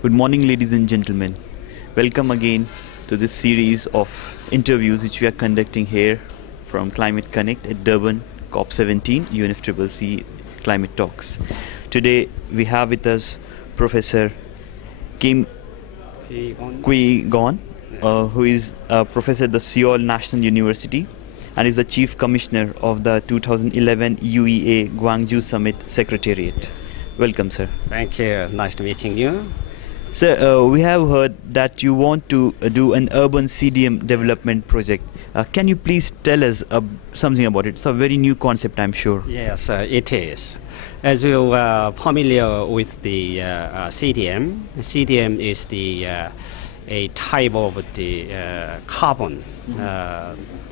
Good morning, ladies and gentlemen. Welcome again to this series of interviews which we are conducting here from Climate Connect at Durban, COP17, UNFCCC Climate Talks. Today we have with us Professor Kim Kwi-gon, who is a professor at the Seoul National University and is the Chief Commissioner of the 2011 UEA Gwangju Summit Secretariat. Welcome, sir. Thank you. Nice to meeting you. Sir, we have heard that you want to do an urban CDM development project. Can you please tell us something about it? It's a very new concept, I'm sure. Yes, it is. As you are familiar with the CDM, CDM is a type of the carbon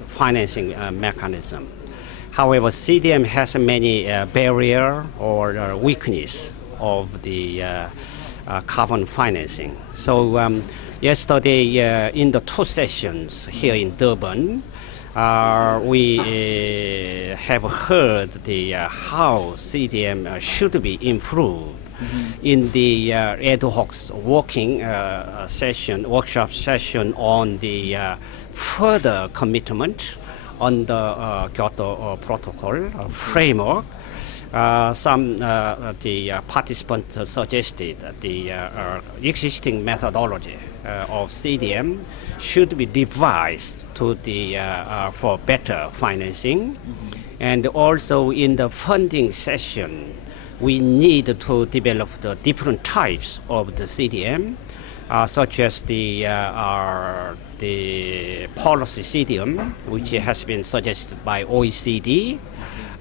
financing mechanism. However, CDM has many barrier or weakness of the carbon financing. So yesterday in the two sessions here in Durban, we have heard how CDM should be improved. In the ad hoc workshop session on the further commitment on the Kyoto Protocol framework, some the participants suggested the existing methodology of CDM should be devised to the for better financing, and also in the funding session, we need to develop the different types of the CDM, such as the policy CDM, which has been suggested by OECD,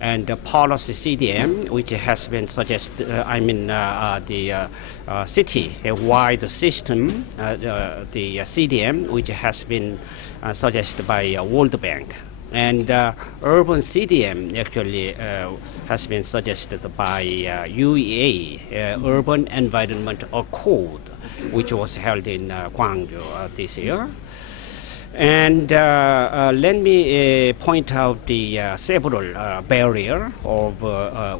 and the policy CDM, which has been suggested, the city-wide system, the CDM, which has been suggested by World Bank. And urban CDM actually has been suggested by UEA, Urban Environment Accord, which was held in Gwangju this year. And let me point out the several barrier of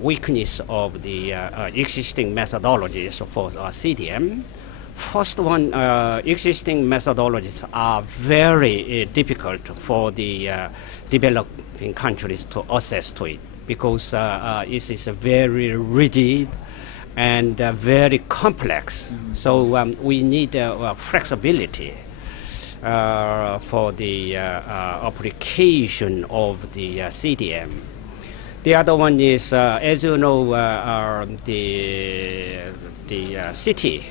weakness of the existing methodologies for CDM. First one, existing methodologies are very difficult for the developing countries to access to it, because it is very rigid and very complex. So we need flexibility for the application of the CDM. The other one is, as you know, the city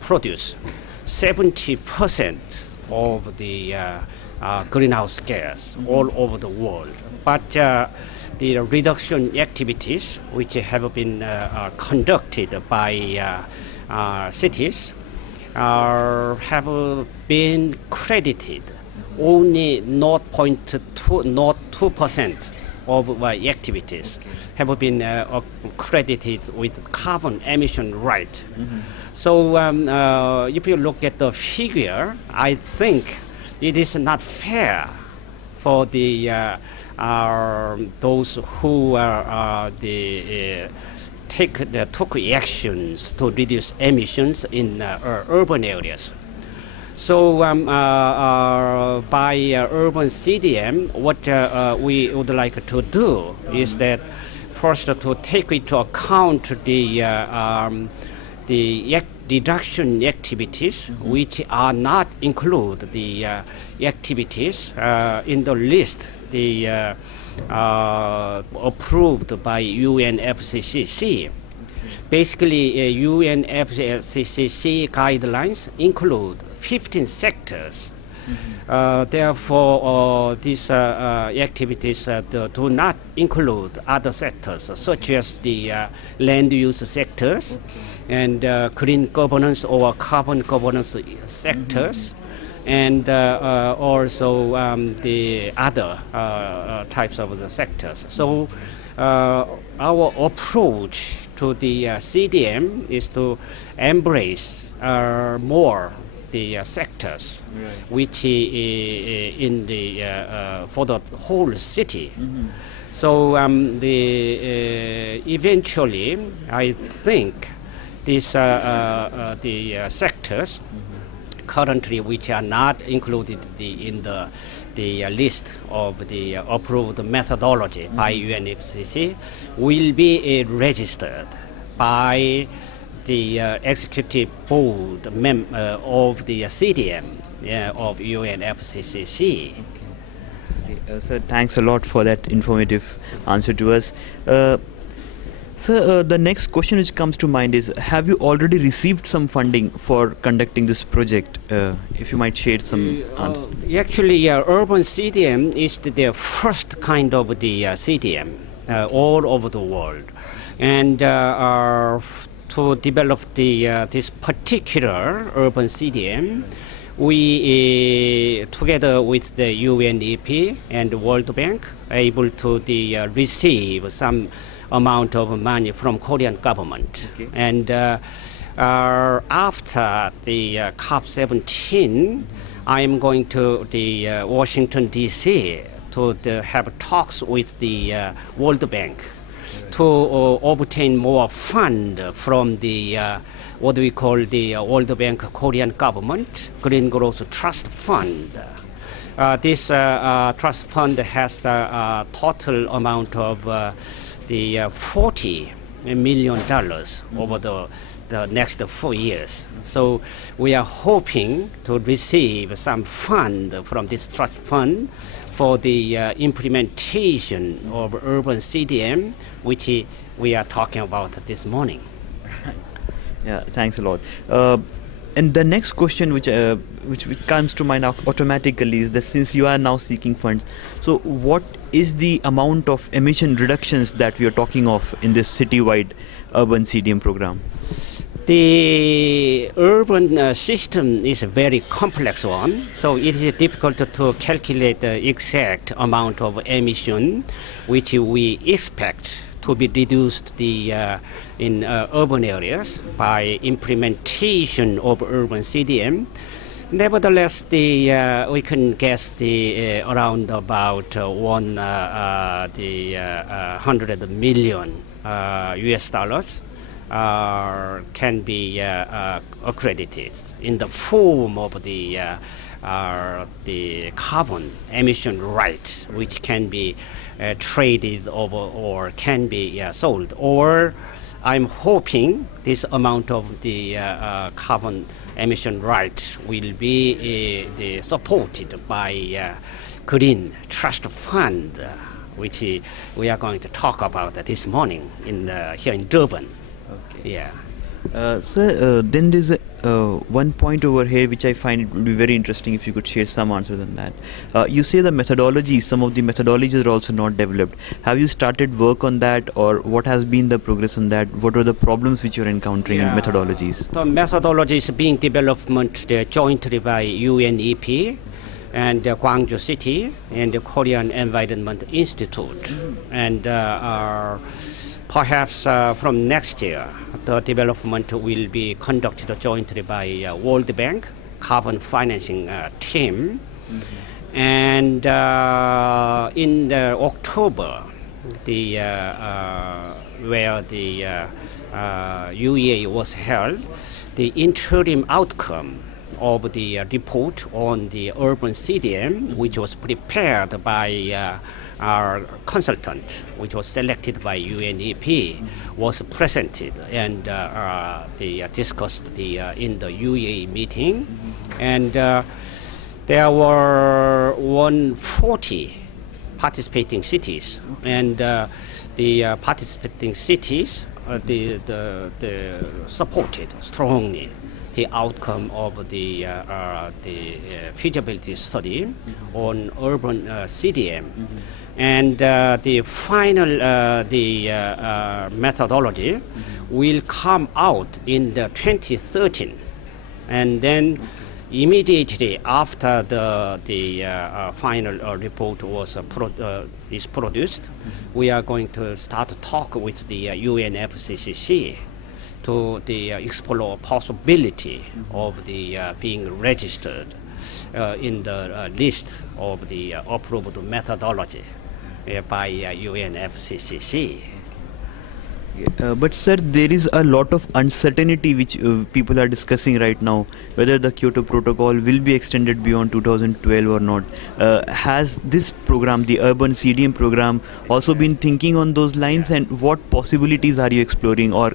produce 70% of the greenhouse gas all over the world. But the reduction activities which have been conducted by cities have been credited only 0.2% of activities have been credited with carbon emission right. So if you look at the figure, I think it is not fair for the those who took actions to reduce emissions in urban areas. So by urban CDM, what we would like to do is that first to take into account the deduction activities which are not include the activities in the list approved by UNFCCC. Basically, UNFCCC guidelines include 15 sectors. Therefore, these activities do not include other sectors, such as the land use sectors and green governance or carbon governance sectors, and also the other types of the sectors. So our approach to the CDM is to embrace more the sectors, right, which in the for the whole city. So eventually, I think these the sectors currently which are not included in the list of the approved methodology by UNFCCC will be registered by the executive board of the CDM of UNFCCC. Sir, thanks a lot for that informative answer to us. Sir, the next question which comes to mind is, have you already received some funding for conducting this project? If you might share some answers. Actually, urban CDM is the first kind of the CDM all over the world. And to develop this particular urban CDM, we, together with the UNEP and the World Bank, are able to receive some amount of money from Korean government. Okay. And after the COP17, I am going to the Washington, D.C. to have talks with the World Bank to obtain more fund from the what we call the World Bank Korean government Green Growth Trust Fund. This trust fund has a total amount of the $40 million over the next 4 years. So we are hoping to receive some fund from this trust fund for the implementation of urban CDM, which we are talking about this morning. Yeah, thanks a lot. And the next question which comes to mind automatically is that since you are now seeking funds, so what is the amount of emission reductions that we are talking of in this citywide urban CDM program? The urban system is a very complex one, so it is difficult to calculate the exact amount of emission which we expect to be reduced in urban areas by implementation of urban CDM. Nevertheless, we can guess around about 100 million US dollars can be accredited in the form of the carbon emission right, which can be traded over or can be sold. Or I'm hoping this amount of the carbon emission right will be supported by Green Trust Fund, which we are going to talk about this morning here in Durban. Okay. Yeah. Sir, then there's one point over here which I find it would be very interesting if you could share some answers on that. You say the methodologies, some of the methodologies are also not developed. Have you started work on that, or what has been the progress on that? What are the problems which you're encountering in methodologies? The methodology is being developed jointly by UNEP and Gwangju City and the Korean Environment Institute. And perhaps from next year, the development will be conducted jointly by World Bank Carbon Financing Team. Mm-hmm. And in October, where the UEA was held, the interim outcome of the report on the urban CDM, which was prepared by our consultant, which was selected by UNEP, was presented and they discussed in the UEA meeting. And there were 140 participating cities, and the participating cities supported strongly the outcome of the feasibility study on urban CDM. And the final methodology will come out in 2013, and then immediately after the final report is produced, we are going to start to talk with the UNFCCC to explore possibility of being registered in the list of the approved methodology by UNFCCC. But sir, there is a lot of uncertainty which people are discussing right now, whether the Kyoto Protocol will be extended beyond 2012 or not. Has this program, the Urban CDM program, also been thinking on those lines, and what possibilities are you exploring, or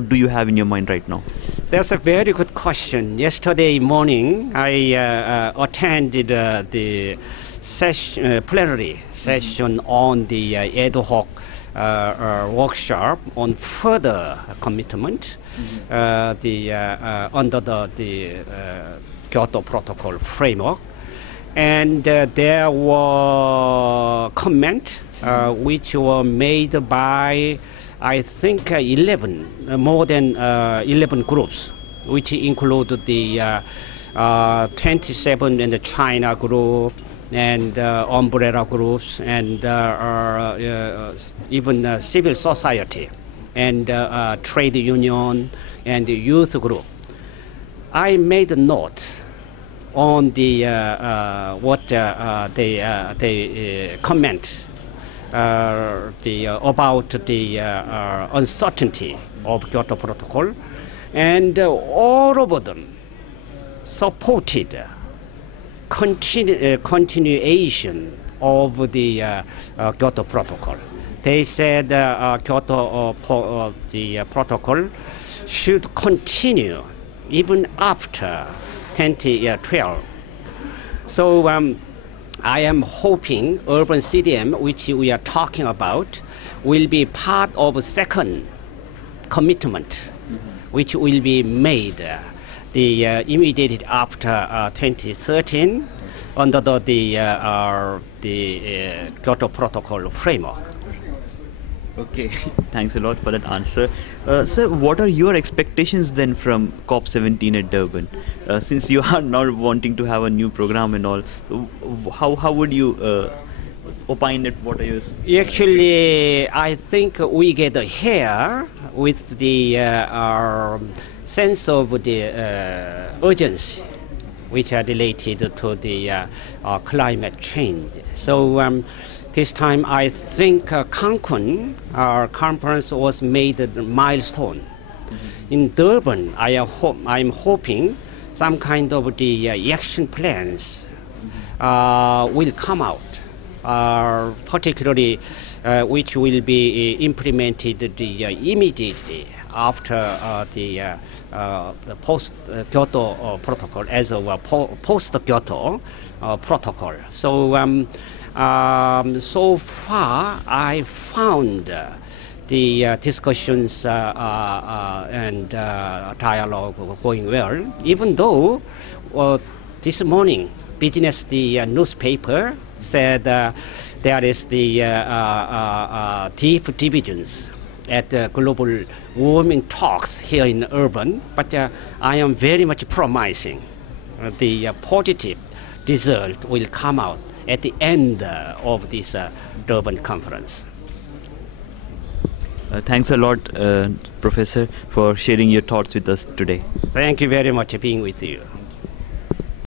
do you have in your mind right now? That's a very good question. Yesterday morning, I attended the plenary session on the ad hoc workshop on further commitment under the Kyoto Protocol framework, and there were comments which were made by, I think, 11, more than 11 groups, which include the 27 in the China group, and umbrella groups, and even civil society, and trade union, and youth group. I made a note on the what they comment about the uncertainty of Kyoto Protocol, and all of them supported continuation of the Kyoto Protocol. They said the protocol should continue even after 2012. So I am hoping urban CDM, which we are talking about, will be part of a second commitment, which will be made immediately after 2013 under the Kyoto Protocol framework. Okay, thanks a lot for that answer. Sir, what are your expectations then from COP17 at Durban? Since you are now wanting to have a new program and all, how would you opine it? What are your... Actually, I think we get here with the sense of the urgency which are related to the climate change. So this time I think Cancun, our conference, was made a milestone. In Durban, I'm hoping some kind of the action plans will come out, particularly which will be implemented immediately after the post-Kyoto protocol, as a post-Kyoto protocol. So so far I found the discussions and dialogue going well, even though this morning business newspaper said there is the deep divisions at the global warming talks here in Urban, but I am very much promising the positive result will come out at the end of this Durban conference. Thanks a lot, Professor, for sharing your thoughts with us today. Thank you very much for being with you.